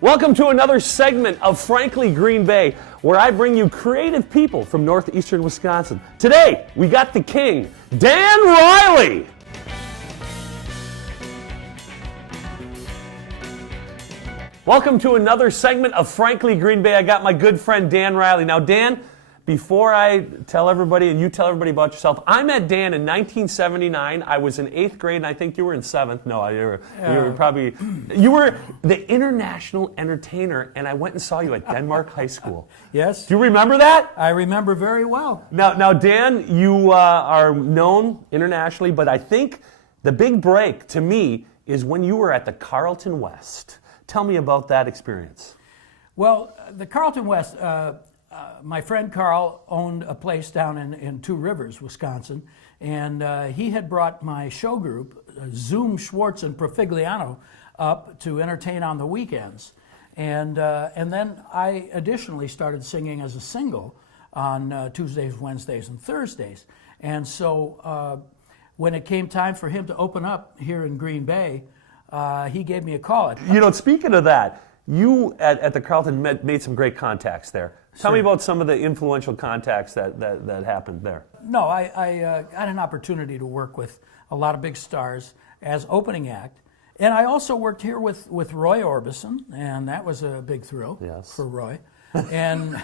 Welcome to another segment of Frankly Green Bay, where I bring you creative people from northeastern Wisconsin. Today, we got the king, Dan Riley. Welcome to another segment of Frankly Green Bay. I got my good friend Dan Riley. Now, Dan, before I tell everybody and you tell everybody about yourself, I met Dan in 1979. I was in 8th grade, and I think you were in 7th. No, you were the international entertainer, and I went and saw you at Denmark High School. Yes. Do you remember that? I remember very well. Now, Dan, you are known internationally, but I think the big break to me is when you were at the Carlton West. Tell me about that experience. Well, the Carlton West, my friend Carl owned a place down in Two Rivers, Wisconsin, and he had brought my show group, Zoom, Schwartz, and Profigliano, up to entertain on the weekends. And then I additionally started singing as a single on Tuesdays, Wednesdays, and Thursdays. And so when it came time for him to open up here in Green Bay, he gave me a call. You know, speaking of that, you at the Carlton made some great contacts there. Tell me about some of the influential contacts that happened there. No, I got an opportunity to work with a lot of big stars as opening act. And I also worked here with Roy Orbison, and that was a big thrill for Roy. And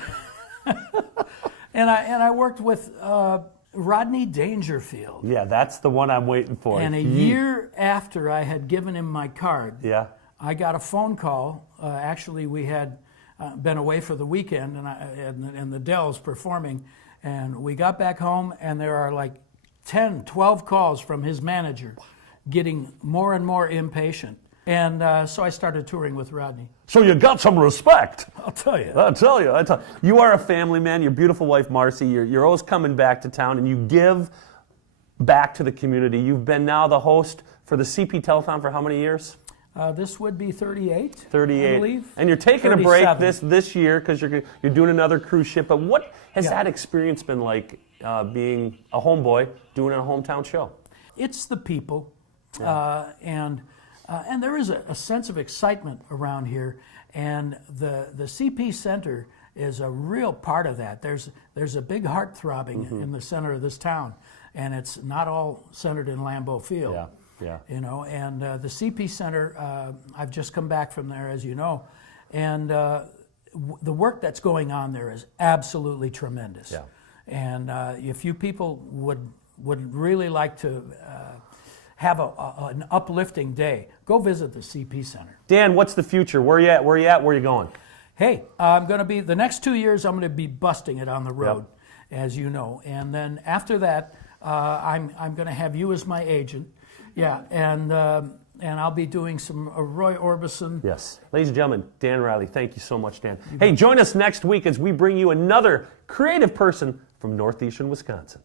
and I worked with Rodney Dangerfield. Yeah, that's the one I'm waiting for. And a year after I had given him my card, I got a phone call. Actually, we had been away for the weekend, and the Dells performing, and we got back home, and there are like 10, 12 calls from his manager, getting more and more impatient. And so I started touring with Rodney. So you got some respect. I'll tell you. I'll tell you. You are a family man. Your beautiful wife, Marcy, you're always coming back to town, and you give back to the community. You've been now the host for the CP Telethon for how many years? This would be 38, 38. I believe. And you're taking 37. a break this year because you're doing another cruise ship. But what has that experience been like, being a homeboy doing a hometown show? It's the people, and there is a sense of excitement around here, and the CP Center is a real part of that. There's a big heart throbbing in the center of this town, and it's not all centered in Lambeau Field. Yeah. You know, and the CP Center, I've just come back from there, as you know, and the work that's going on there is absolutely tremendous. Yeah. And if you people would really like to have an uplifting day, go visit the CP Center. Dan, what's the future? Where you at? Where you going? Hey, I'm going to be, the next 2 years, I'm going to be busting it on the road, as you know. And then after that, I'm going to have you as my agent. Yeah, and I'll be doing some Roy Orbison. Yes. Ladies and gentlemen, Dan Riley, thank you so much, Dan. Hey, join us next week as we bring you another creative person from northeastern Wisconsin.